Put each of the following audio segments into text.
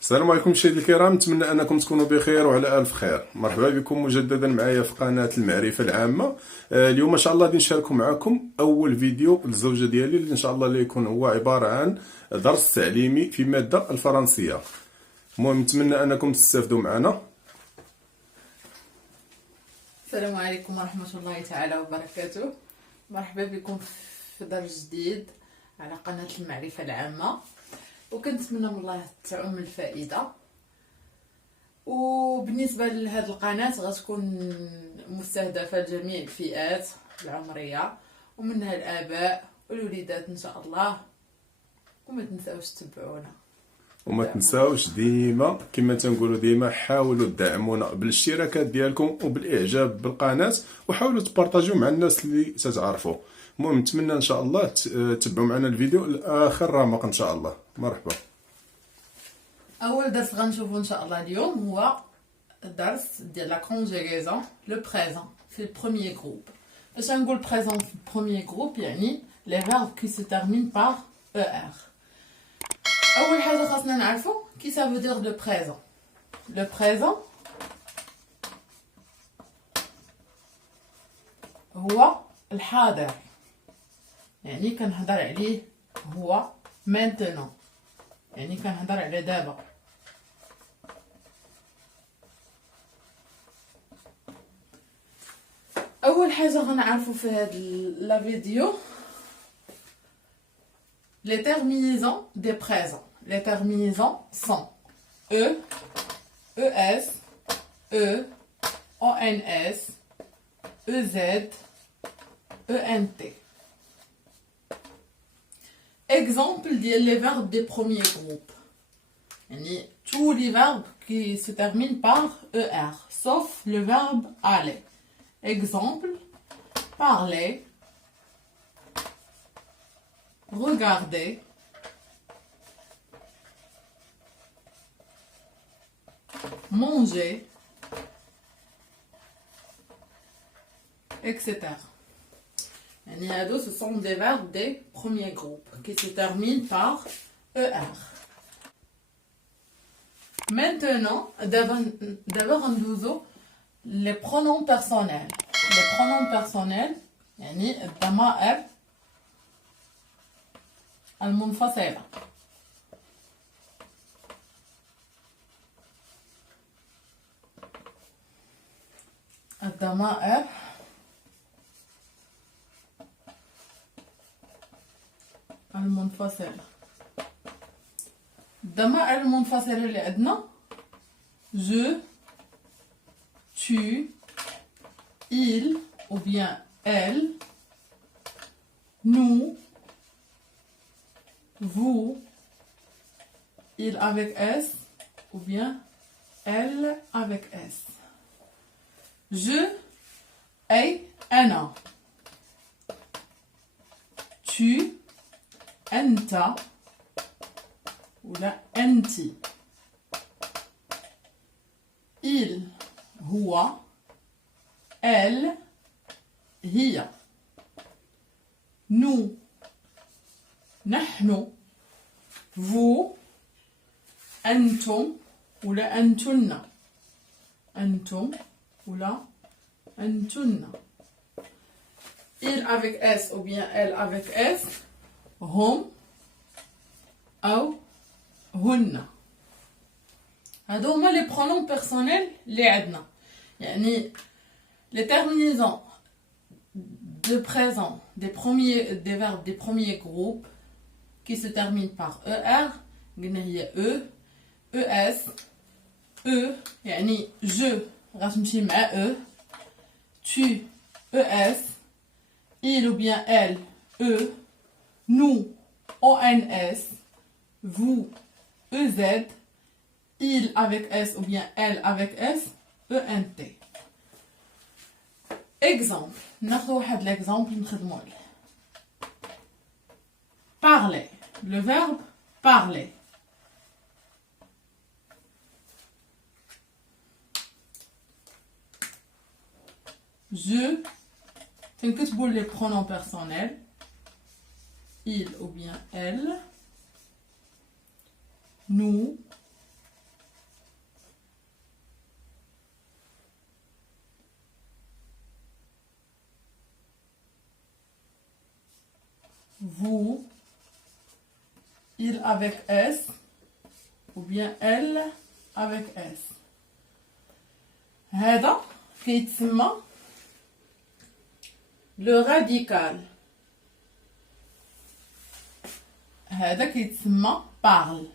السلام عليكم مشاهدينا الكرام، نتمنى انكم تكونوا بخير وعلى الف خير. مرحبا بكم مجددا معايا في قناه المعرفه العامه. اليوم ان شاء الله غادي نشاركوا معكم اول فيديو للزوجه ديالي اللي ان شاء الله اللي يكون هو عباره عن درس تعليمي في ماده الفرنسيه. المهم نتمنى انكم تستافدوا معنا. السلام عليكم ورحمة الله تعالى وبركاته. مرحبا بكم في درس جديد على قناة المعرفة العامة، وكنتمنى من الله تعم الفائدة. وبالنسبة لهذه القناة غتكون مستهدفة لجميع الفئات العمرية، ومنها الآباء والوليدات إن شاء الله. وما تنساوش تتبعونا، وما تنساوش ديما كما تنقولوا ديما حاولوا تدعمونا بالاشتراكات ديالكم وبالاعجاب بالقناه، وحاولوا تبارطاجيو مع الناس اللي تتعرفوا. المهم نتمنى ان شاء الله تتبعوا معنا الفيديو لاخر رمق ان شاء الله. مرحبا. اول درس غنشوفو ان شاء الله اليوم هو درس ديال لا كونجيغيزون لو بريزون في البروميير جروب. اش نقول بريزون في البروميير جروب؟ يعني لي فيرب كي سو تيرمين بار او ار. اول حاجه خاصنا نعرفو كي سافو دير لو بريزون. لو بريزون هو الحاضر، يعني كنهضر عليه هو maintenant، يعني كنهضر على دابا. اول حاجه غنعرفو في هاد لا فيديو les terminaisons des présents. Les terminaisons sont e, es, e, ons, ez, ent. Exemple des verbes des premiers groupes. Tous les verbes qui se terminent par er, sauf le verbe aller. Exemple, parler, regarder, manger, etc. Ce sont des verbes des premiers groupes qui se terminent par er. Maintenant, d'abord on uso les pronoms personnels. Les pronoms personnels, الضمائر المنفصلة. الضمائر المنفصلة. الضمائر المنفصلة اللي عندنا je, tu, il ou bien elle, nous, vous, il avec S ou bien elle avec S. Je, أي أنا. tu, أنت ولا أنتي. il هو. elle هي. nous نحن. vous أنتم ولا أنتن. أنتم ولا أنتن. il avec S ou bien elle avec S. هم أو هن. هادو هما لي برونوم بيرسونيل اللي عندنا. يعني les terminaisons de présent des verbes des premiers groupes qui se terminent par er. قلنا هي e, es, e يعني je غتمشي مع e. tu, es, il ou bien elle, e, nous, ons, vous, ez, il avec S ou bien elle avec S, ent. Exemple, ناخذ واحد l'exemple نخدمو عليه. Parler, le verbe parler. Je, تنكتبوا les pronoms personnels il ou bien elle, nous, il avec S ou bien elle avec S. هذا كيتسمى le radical. هذا كيتسمى parle.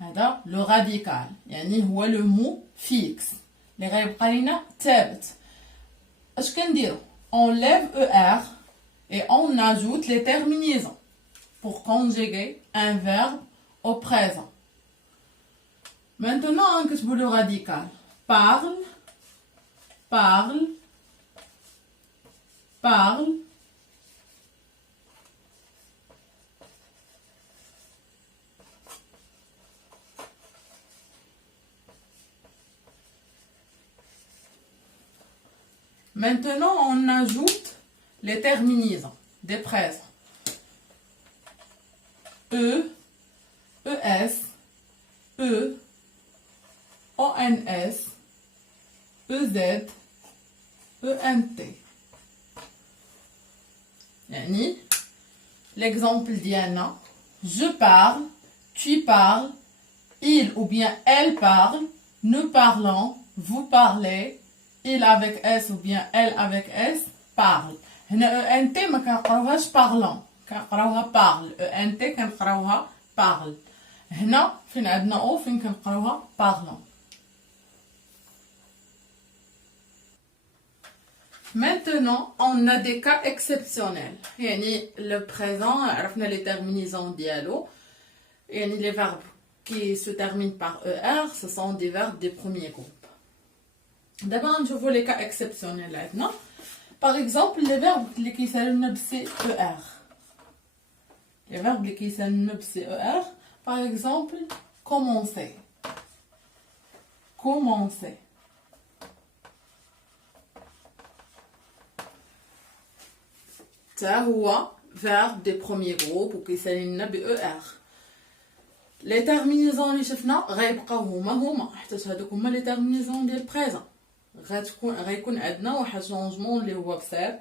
هذا le radical يعني هو le mot fixe اللي غيبقى لينا ثابت. اش كنديرو؟ on lève ER et on ajoute les terminaisons pour conjuguer un verbe au présent. Maintenant, on كتبو le radical. Parle, parle, parle. Maintenant, on ajoute les terminaisons des présents. E, ES, E, ONS, EZ, ENT. يعني l'exemple d'Iana, je parle, tu parles, il ou bien elle parle, nous parlons, vous parlez, il avec S ou bien elle avec S parle. هنا ENT ما كنقراوهاش parlant كنقراوها parle. ENT كنقراوها parle. هنا فين عندنا او فين كنقراوها parlant. Maintenant, on a des cas exceptionnels. يعني le présent, عرفنا les terminaisons ديالو. يعني les verbes qui se terminent par ER, ce sont des verbes des premiers groupes. D'abord, on voit les cas exceptionnels maintenant. Par exemple, les verbes qui s'annoniment CER. Les verbes qui s'annoniment CER, par exemple, commencer. Commencer. Ça, c'est verbe des premiers groupes qui s'annoniment BER. Les terminaisons اللي شفنا غيبقاو هما حيت هادوك هما les terminaisons ديال présent. غيكون عندنا واحد شونجمون اللي هو بسيط.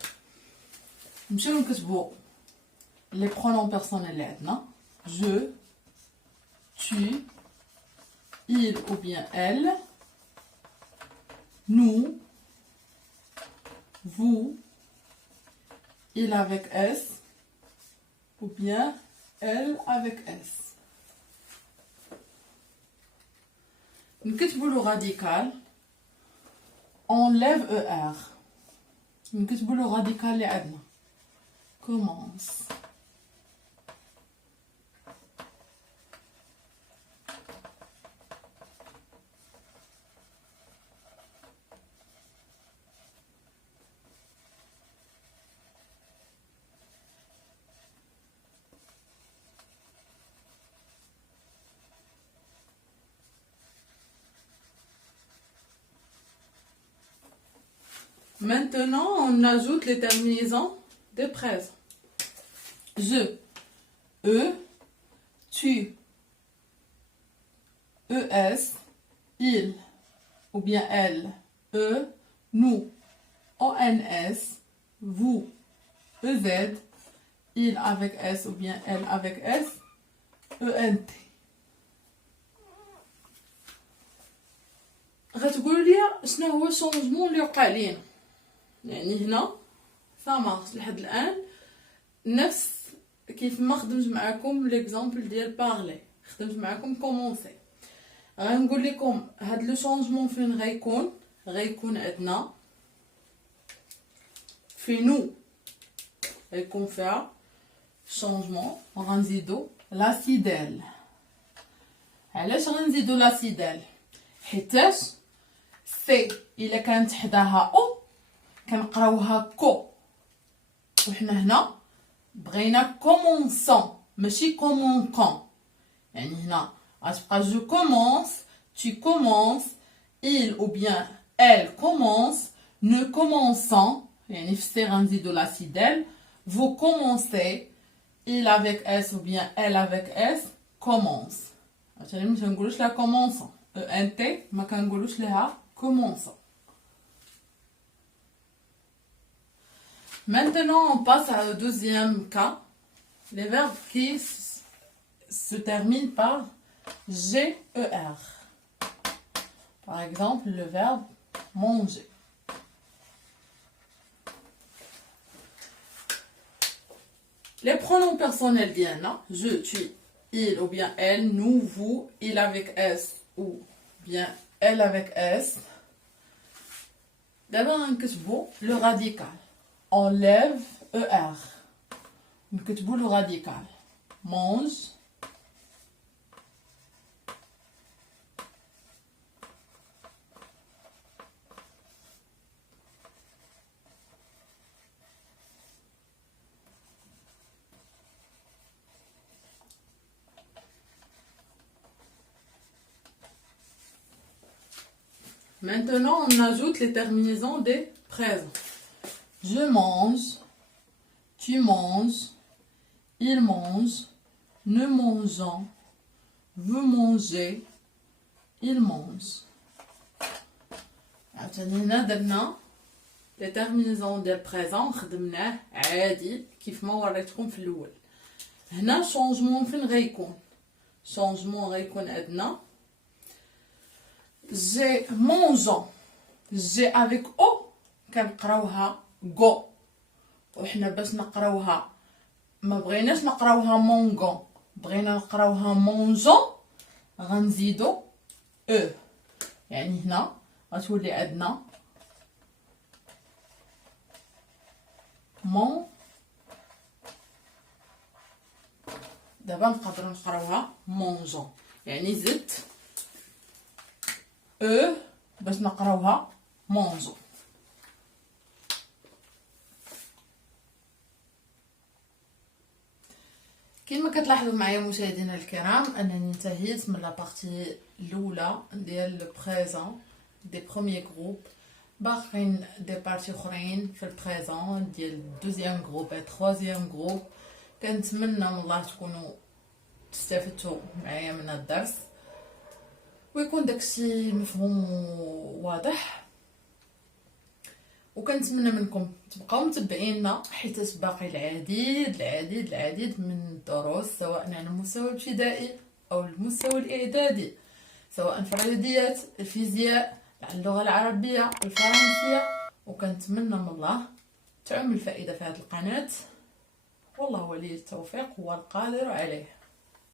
نمشيو نكتبو لي برونون بيرسونيل اللي عندنا je, tu, il ou bien elle, nous, vous, il avec S ou bien elle avec S. نكتبو le radical. On lève ER. نكتبو le radical اللي عندنا. Commence. Maintenant, on ajoute les terminaisons de présent. Je, E, tu, ES, il ou bien elle, E, nous, ONS, vous, EZ, il avec S ou bien elle avec S, ENT. غتقولوا لي شنو هو الشونجمون اللي وقع لينا؟ يعني هنا سامارش لحد الان نفس كيف ما خدمت معكم ليكزامبل ديال بارلي، خدمت معكم كومونسي. غنقول لكم هاد لو شونجمون فين غيكون عندنا في نو، غيكون فيها شونجمون غنزيدو لاسيدال. علاش غنزيدو لاسيدال؟ حيتاش سي الا كانت حداها او كنقراوها كو، وحنا هنا بغينا كومونسون ماشي كومونكون. يعني هنا غتبقى جو كومونس، tu commences, il ou bien elle commence, nous commençons يعني في سي غنزيدو لاسيدال. vous commencez, il avec S ou bien elle avec S commence. عشان ما تنقولوش لا كومونسون. ENT ما كنقولوش لها commençons. Maintenant, on passe au deuxième cas, les verbes qui se termine par GER. Par exemple, le verbe manger. Les pronoms personnels viennent, je, tu, il ou bien elle, nous, vous, il avec S ou bien elle avec S. D'abord, le radical. On lève ER. Le radical. Mange. Maintenant, on ajoute les terminaisons des présents. Je mange, tu manges, il mange, nous mangeons, vous mangez, il mange. عاوتاني درنا les terminaisons ديال présent خدمناه عادي كيف ما وريتكم في الاول. هنا شونجمون فين غيكون؟ شونجمون غيكون عندنا j'ai mangeant. j'ai avec o كنقراوها go وحنا باش نقراوها ما بغيناش نقراوها مونغون بغينا نقراوها مونجون غنزيدو او يعني هنا غتولي عندنا مون دابا نقدروا نقراوها مونجون يعني زدت او باش نقراوها مونجون. كما كتلاحظوا معايا مشاهدينا الكرام انني انتهيت من لابارتي الاولى ديال لو بريزون دي بروميير جروب. باقيين دي بارتي اخرين في البريزون ديال دوزيام جروب و تروزيام جروب. كنتمنى من الله تكونوا استفدتوا معايا من الدرس ويكون داكشي مفهوم واضح، وكنتمنى منكم تبقاو متبعينا حيت باقي العديد من الدروس سواء على المستوى الابتدائي او المستوى الاعدادي، سواء في الرياضيات، الفيزياء، اللغه العربيه، الفرنسيه، وكنتمنى من الله تعم الفائده في هذه القناه. والله ولي التوفيق والقادر عليه.